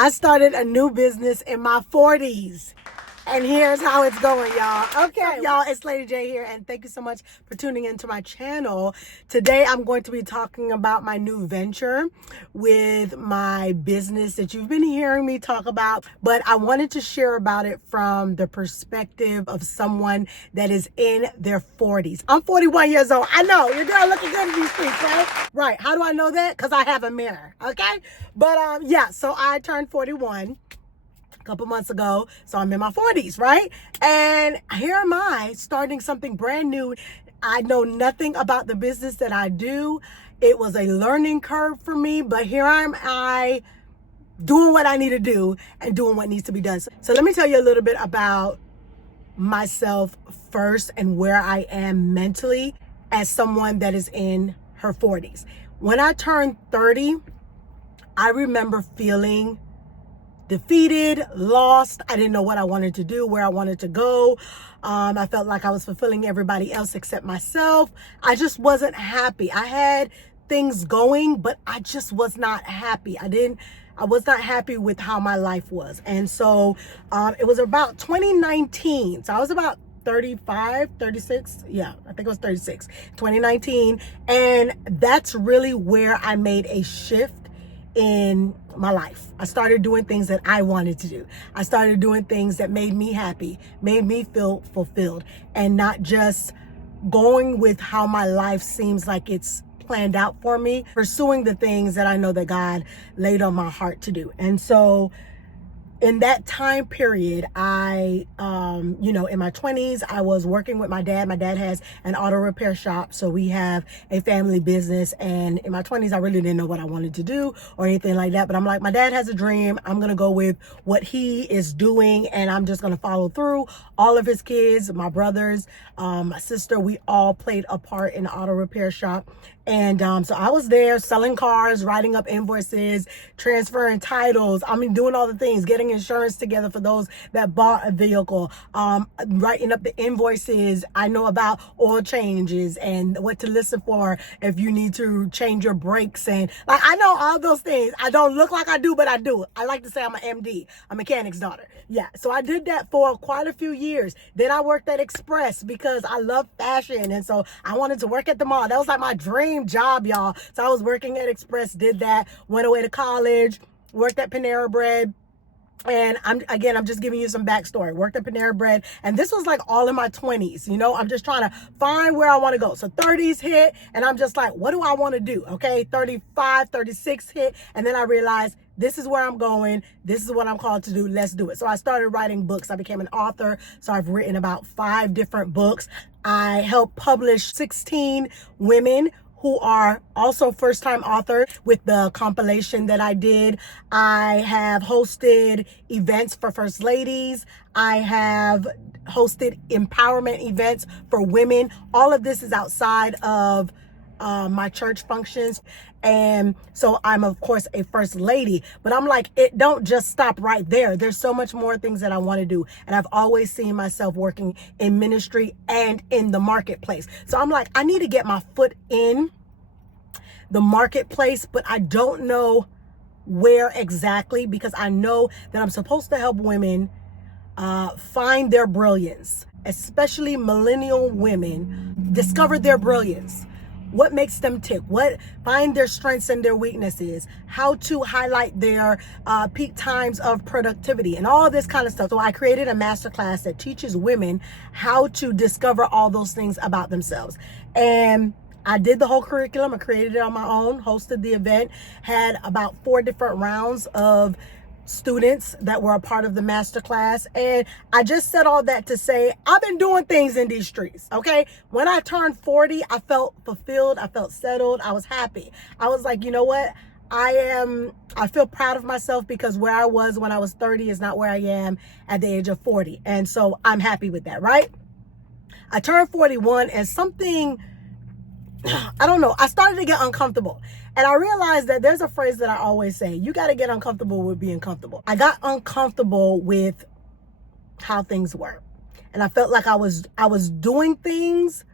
I started a new business in my 40s. And here's how it's going, y'all. Okay, y'all, it's Lady J here, and thank you so much for tuning into my channel. Today, I'm going to be talking about my new venture with my business that you've been hearing me talk about, but I wanted to share about it from the perspective of someone that is in their 40s. I'm 41 years old. I know, your girl looking good in these streets, right? Right, how do I know that? Because I have a mirror, okay? But yeah, so I turned 41 a couple months ago, so I'm in my 40s, right? And here am I starting something brand new. I know nothing about the business that I do. It was a learning curve for me, but here am I doing what I need to do and doing what needs to be done. So let me tell you a little bit about myself first and where I am mentally as someone that is in her 40s. When I turned 30, I remember feeling defeated, lost. I didn't know what I wanted to do, where I wanted to go. I felt like I was fulfilling everybody else except myself. I just wasn't happy. I had things going, but I just was not happy. I was not happy with how my life was. And so it was about 2019. So I was about 35, 36. Yeah, I think it was 36, 2019. And that's really where I made a shift in my life. I started doing things that I wanted to do. I started doing things that made me happy, made me feel fulfilled, and not just going with how my life seems like it's planned out for me, pursuing the things that I know that God laid on my heart to do. And so in that time period, I, in my 20s, I was working with my dad. My dad has an auto repair shop, so we have a family business. And in my 20s, I really didn't know what I wanted to do or anything like that. But I'm like, my dad has a dream. I'm going to go with what he is doing, and I'm just going to follow through. All of his kids, my brothers, my sister, we all played a part in the auto repair shop. And so I was there selling cars, writing up invoices, transferring titles. I mean, doing all the things, getting insurance together for those that bought a vehicle, writing up the invoices. I know about oil changes and what to listen for if you need to change your brakes. And like, I know all those things. I don't look like I do, but I do. I like to say I'm an MD, a mechanic's daughter. Yeah, so I did that for quite a few years. Then I worked at Express because I love fashion. And so I wanted to work at the mall. That was like my dream job, y'all. So I was working at Express, did that, went away to college, worked at Panera Bread. And I'm just giving you some backstory. Worked at Panera Bread, and this was like all in my 20s. I'm just trying to find where I want to go. So 30s hit, and I'm just like, what do I want to do? Okay, 35, 36 hit, and then I realized this is where I'm going. This is what I'm called to do. Let's do it. So I started writing books. I became an author. So I've written about 5 different books. I helped publish 16 women who are also first-time authors with the compilation that I did. I have hosted events for First Ladies. I have hosted empowerment events for women. All of this is outside of my church functions. And so I'm, of course, a first lady, but I'm like, it don't just stop right there. There's so much more things that I want to do. And I've always seen myself working in ministry and in the marketplace. So I'm like, I need to get my foot in the marketplace, but I don't know where exactly, because I know that I'm supposed to help women find their brilliance, especially millennial women, discover their brilliance. What makes them tick? Find their strengths and their weaknesses, how to highlight their peak times of productivity and all this kind of stuff. So I created a masterclass that teaches women how to discover all those things about themselves. And I did the whole curriculum. I created it on my own, hosted the event, had about 4 different rounds of students that were a part of the masterclass. And I just said all that to say, I've been doing things in these streets, okay? When I turned 40, I felt fulfilled. I felt settled. I was happy. I was like, you know what? I feel proud of myself, because where I was when I was 30 is not where I am at the age of 40. And so I'm happy with that, right? I turned 41 and something, I don't know, I started to get uncomfortable. And I realized that there's a phrase that I always say, you got to get uncomfortable with being comfortable. I got uncomfortable with how things were. And I felt like I was doing things,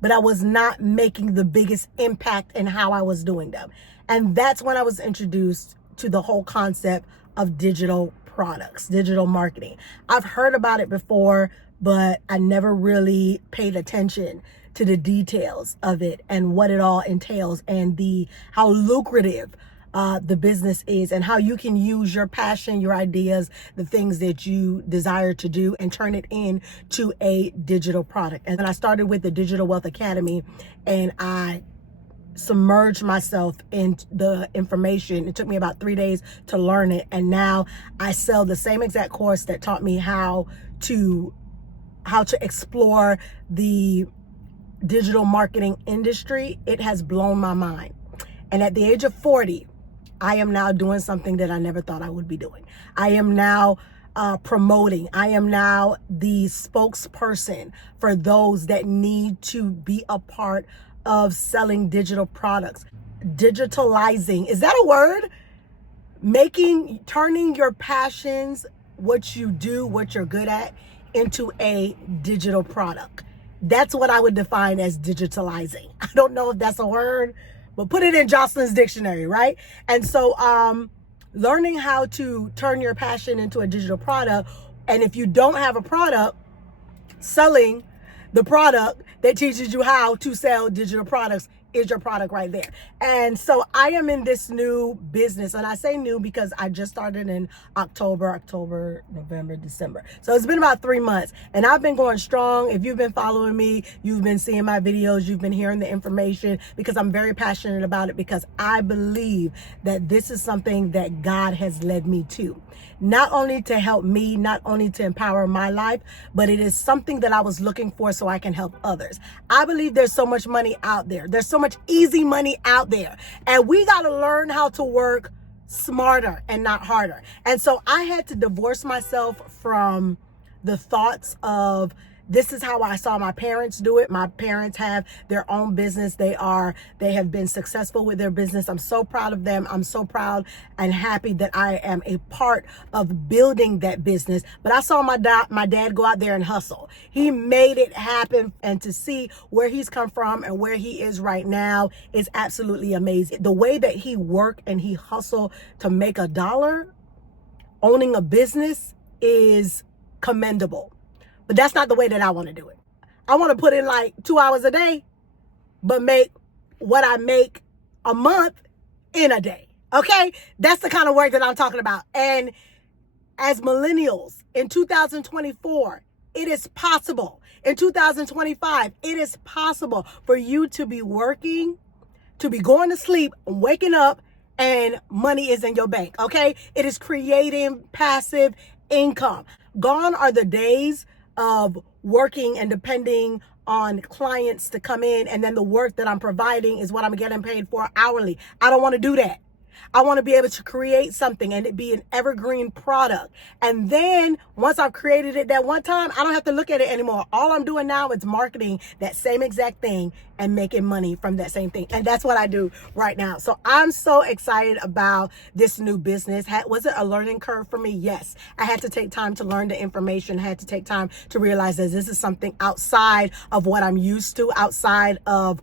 but I was not making the biggest impact in how I was doing them. And that's when I was introduced to the whole concept of digital products, digital marketing. I've heard about it before, but I never really paid attention to the details of it and what it all entails, and how lucrative the business is, and how you can use your passion, your ideas, the things that you desire to do, and turn it into a digital product. And then I started with the Digital Wealth Academy, and I submerged myself in the information. It took me about 3 days to learn it, and now I sell the same exact course that taught me how to explore the digital marketing industry. It has blown my mind. And at the age of 40, I am now doing something that I never thought I would be doing. I am now promoting. I am now the spokesperson for those that need to be a part of selling digital products. Digitalizing, is that a word? Turning your passions, what you do, what you're good at, into a digital product. That's what I would define as digitalizing. I don't know if that's a word, but put it in Jocelyn's dictionary, right? And so learning how to turn your passion into a digital product, and if you don't have a product, selling the product that teaches you how to sell digital products is your product right there. And so I am in this new business, and I say new because I just started in October, November, December. So it's been about 3 months, and I've been going strong. If you've been following me, you've been seeing my videos, you've been hearing the information, because I'm very passionate about it, because I believe that this is something that God has led me to. Not only to help me, not only to empower my life, but it is something that I was looking for so I can help others. I believe there's so much money out there. There's so much easy money out there. And we got to learn how to work smarter and not harder. And so I had to divorce myself from the thoughts of, this is how I saw my parents do it. My parents have their own business. They have been successful with their business. I'm so proud of them. I'm so proud and happy that I am a part of building that business. But I saw my dad go out there and hustle. He made it happen. And to see where he's come from and where he is right now is absolutely amazing. The way that he worked and he hustled to make a dollar owning a business is commendable. But that's not the way that I want to do it. I want to put in like 2 hours a day, but make what I make a month in a day. Okay? That's the kind of work that I'm talking about. And as millennials in 2024, it is possible. In 2025, it is possible for you to be working, to be going to sleep, waking up, and money is in your bank. Okay? It is creating passive income. Gone are the days of working and depending on clients to come in, and then the work that I'm providing is what I'm getting paid for hourly. I don't want to do that. I want to be able to create something and it be an evergreen product. And then once I've created it that one time, I don't have to look at it anymore. All I'm doing now is marketing that same exact thing and making money from that same thing. And that's what I do right now. So I'm so excited about this new business. Was it a learning curve for me? Yes. I had to take time to learn the information. I had to take time to realize that this is something outside of what I'm used to, outside of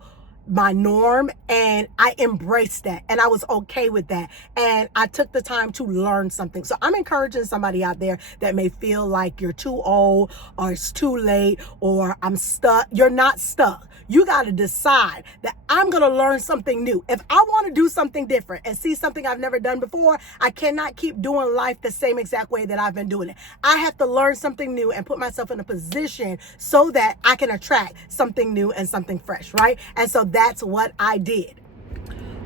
my norm, and I embraced that, and I was okay with that, and I took the time to learn something. So I'm encouraging somebody out there that may feel like you're too old, or it's too late, or I'm stuck. You're not stuck. You got to decide that I'm going to learn something new. If I want to do something different and see something I've never done before, I cannot keep doing life the same exact way that I've been doing it. I have to learn something new and put myself in a position so that I can attract something new and something fresh, right? And so that's what I did.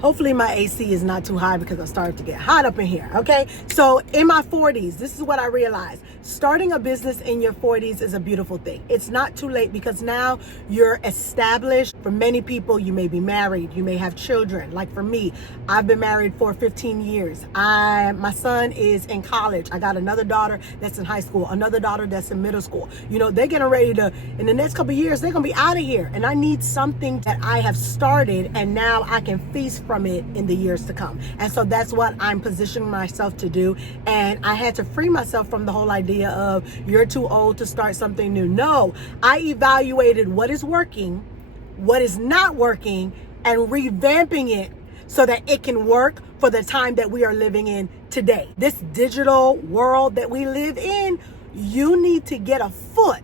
Hopefully my AC is not too high because I started to get hot up in here, okay? So in my 40s, this is what I realized. Starting a business in your 40s is a beautiful thing. It's not too late because now you're established. For many people, you may be married, you may have children. Like for me, I've been married for 15 years. My son is in college. I got another daughter that's in high school, another daughter that's in middle school. You know, they're getting ready to, in the next couple of years, they're gonna be out of here. And I need something that I have started and now I can feast from it in the years to come. And so that's what I'm positioning myself to do. And I had to free myself from the whole idea of you're too old to start something new. No, I evaluated what is working, what is not working, and revamping it so that it can work for the time that we are living in today. This digital world that we live in, you need to get a foot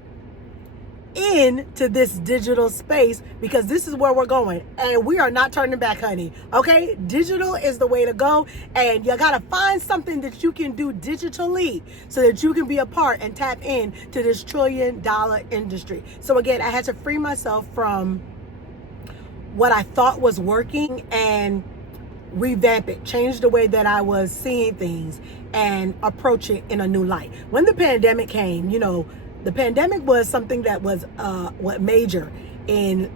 into this digital space, because this is where we're going and we are not turning back, honey. Okay, digital is the way to go, and you gotta find something that you can do digitally so that you can be a part and tap in to this $1 trillion industry. So again, I had to free myself from what I thought was working and revamp it, change the way that I was seeing things and approach it in a new light. When the pandemic came, the pandemic was something that was what major in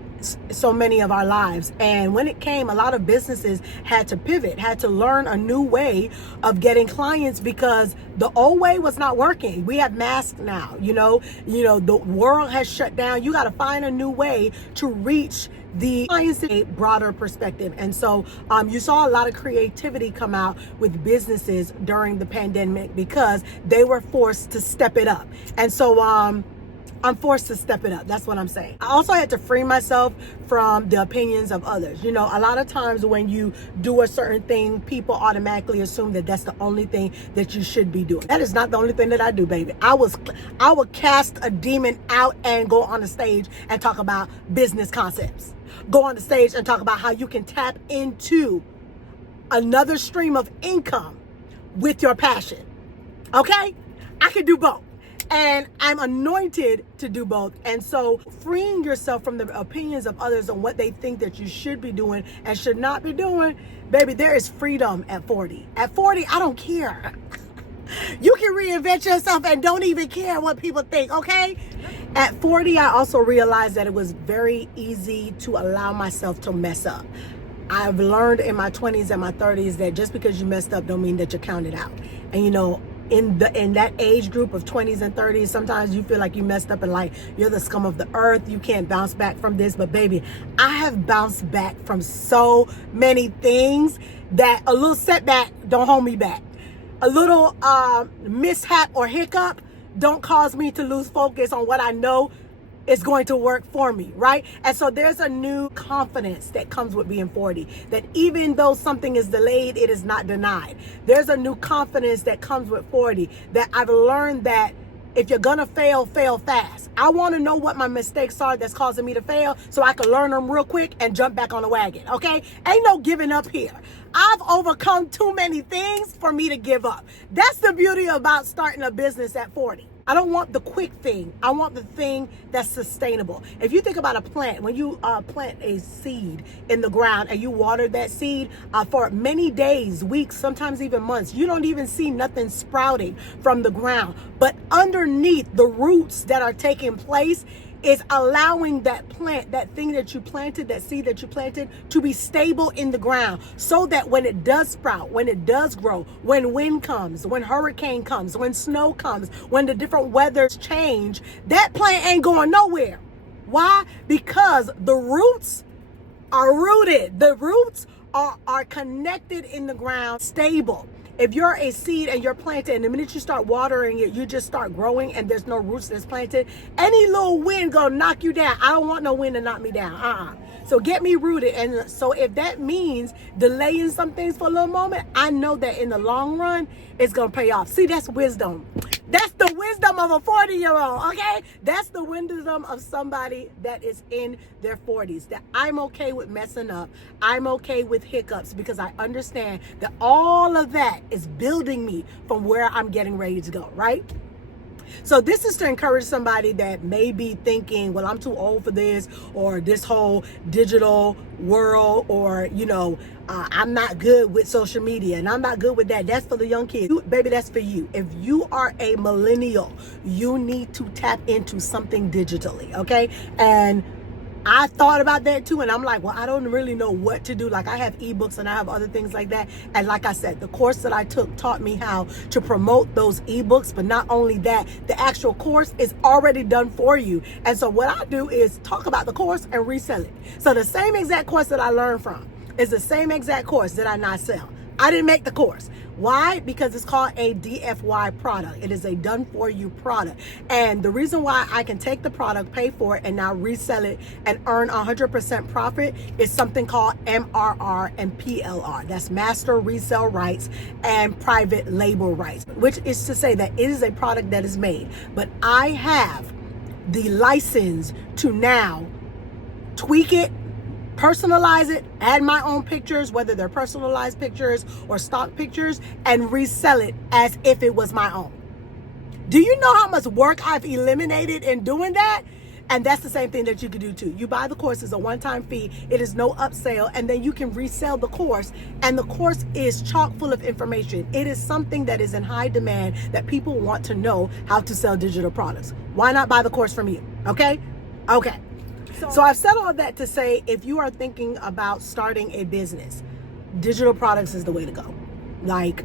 so many of our lives. And when it came, a lot of businesses had to pivot, had to learn a new way of getting clients, because the old way was not working. We have masks now, the world has shut down. You got to find a new way to reach the clients in a broader perspective. And so you saw a lot of creativity come out with businesses during the pandemic because they were forced to step it up. And so I'm forced to step it up. That's what I'm saying. I also had to free myself from the opinions of others. A lot of times when you do a certain thing, people automatically assume that that's the only thing that you should be doing. That is not the only thing that I do, baby. I would cast a demon out and go on the stage and talk about business concepts. Go on the stage and talk about how you can tap into another stream of income with your passion. Okay? I can do both. And I'm anointed to do both. And so freeing yourself from the opinions of others on what they think that you should be doing and should not be doing, baby, there is freedom at 40. At 40, I don't care. You can reinvent yourself and don't even care what people think, okay? At 40, I also realized that it was very easy to allow myself to mess up. I've learned in my 20s and my 30s that just because you messed up don't mean that you're counted out. And in that age group of 20s and 30s, sometimes you feel like you messed up and like you're the scum of the earth. You can't bounce back from this. But baby, I have bounced back from so many things that a little setback don't hold me back. A little mishap or hiccup don't cause me to lose focus on what I know is going to work for me, right? And so there's a new confidence that comes with being 40, that even though something is delayed, it is not denied. There's a new confidence that comes with 40, that I've learned that if you're gonna fail, fail fast. I wanna know what my mistakes are that's causing me to fail so I can learn them real quick and jump back on the wagon, okay? Ain't no giving up here. I've overcome too many things for me to give up. That's the beauty about starting a business at 40. I don't want the quick thing. I want the thing that's sustainable. If you think about a plant, when you plant a seed in the ground and you water that seed for many days, weeks, sometimes even months, you don't even see nothing sprouting from the ground. But underneath the roots that are taking place is allowing that plant, that thing that you planted, that seed that you planted, to be stable in the ground, so that when it does sprout, when it does grow, when wind comes, when hurricane comes, when snow comes, when the different weathers change, that plant ain't going nowhere. Why? Because the roots are rooted. The roots are connected in the ground, stable. If you're a seed and you're planted, and the minute you start watering it, you just start growing and there's no roots that's planted, any little wind gonna knock you down. I don't want no wind to knock me down. So get me rooted. And so if that means delaying some things for a little moment, I know that in the long run, it's gonna pay off. See, that's wisdom. That's the wisdom of a 40-year-old, okay? That's the wisdom of somebody that is in their 40s, that I'm okay with messing up. I'm okay with hiccups, because I understand that all of that is building me from where I'm getting ready to go, right? So this is to encourage somebody that may be thinking, well, I'm too old for this, or this whole digital world, or, I'm not good with social media and I'm not good with that. That's for the young kids. Baby, that's for you. If you are a millennial, you need to tap into something digitally, okay? And I thought about that too, and I'm like, well, I don't really know what to do. Like, I have ebooks and I have other things like that. And like I said, the course that I took taught me how to promote those ebooks. But not only that, the actual course is already done for you. And so what I do is talk about the course and resell it. So the same exact course that I learned from is the same exact course that I now sell. I didn't make the course. Why? Because it's called a DFY product. It is a done for you product. And the reason why I can take the product, pay for it, and now resell it and earn 100% profit is something called MRR and PLR. That's master resale rights and private label rights, which is to say that it is a product that is made, but I have the license to now tweak it, personalize it, add my own pictures, whether they're personalized pictures or stock pictures, and resell it as if it was my own. Do you know how much work I've eliminated in doing that? And that's the same thing that you can do too. You buy the course, it's a one-time fee, it is no upsell, and then you can resell the course, and the course is chock full of information. It is something that is in high demand that people want to know how to sell digital products. Why not buy the course from you? Okay? Okay. So I've said all that to say, if you are thinking about starting a business, digital products is the way to go. Like,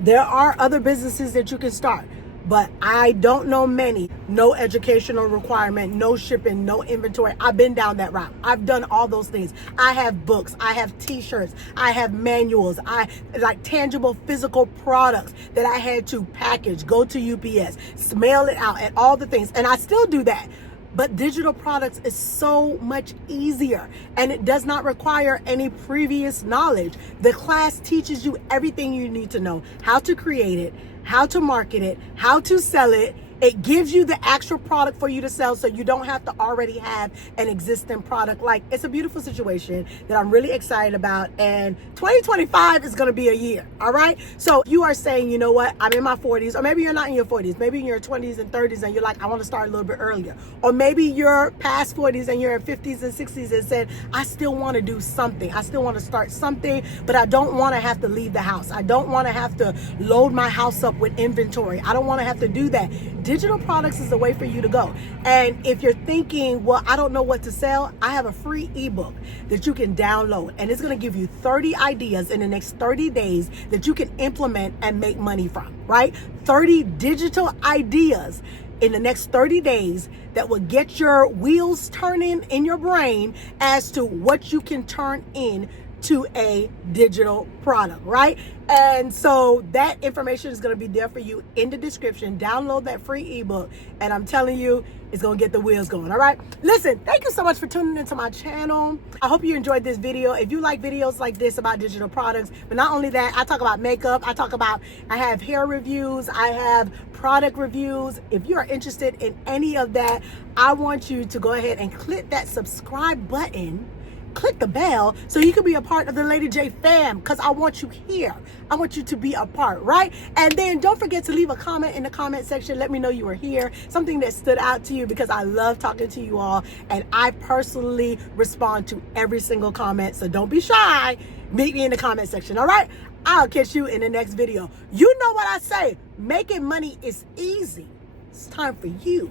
there are other businesses that you can start, but I don't know many. No educational requirement, no shipping, no inventory. I've been down that route. I've done all those things. I have books, I have t-shirts, I have manuals, I like tangible physical products that I had to package, go to UPS, mail it out, and all the things. And I still do that. But digital products is so much easier, and it does not require any previous knowledge. The class teaches you everything you need to know: how to create it, how to market it, how to sell it. It gives you the actual product for you to sell, so you don't have to already have an existing product. Like, it's a beautiful situation that I'm really excited about, and 2025 is going to be a year. All right. So you are saying, you know what, I'm in my 40s, or maybe you're not in your 40s, maybe in your 20s and 30s, and you're like, I want to start a little bit earlier. Or maybe you're past 40s and you're in 50s and 60s and said, I still want to do something. I still want to start something, but I don't want to have to leave the house. I don't want to have to load my house up with inventory. I don't want to have to do that. Digital products is the way for you to go. And if you're thinking, well, I don't know what to sell, I have a free ebook that you can download, and it's going to give you 30 ideas in the next 30 days that you can implement and make money from, right? 30 digital ideas in the next 30 days that will get your wheels turning in your brain as to what you can turn in to a digital product, right? And so that information is going to be there for you in the description. Download that free ebook, and I'm telling you, it's going to get the wheels going. All right. Listen, thank you so much for tuning into my channel. I hope you enjoyed this video. If you like videos like this about digital products, but not only that, I talk about makeup. I have hair reviews. I have product reviews. If you are interested in any of that, I want you to go ahead and click that subscribe button. Click the bell so you can be a part of the Lady J fam, because I want you here. I want you to be a part, right? And then don't forget to leave a comment in the comment section. Let me know you were here, something that stood out to you, because I love talking to you all, and I personally respond to every single comment. So don't be shy. Meet me in the comment section, all right? I'll catch you in the next video. You know what I say, making money is easy. It's time for you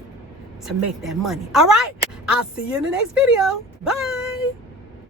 to make that money, all right? I'll see you in the next video. Bye.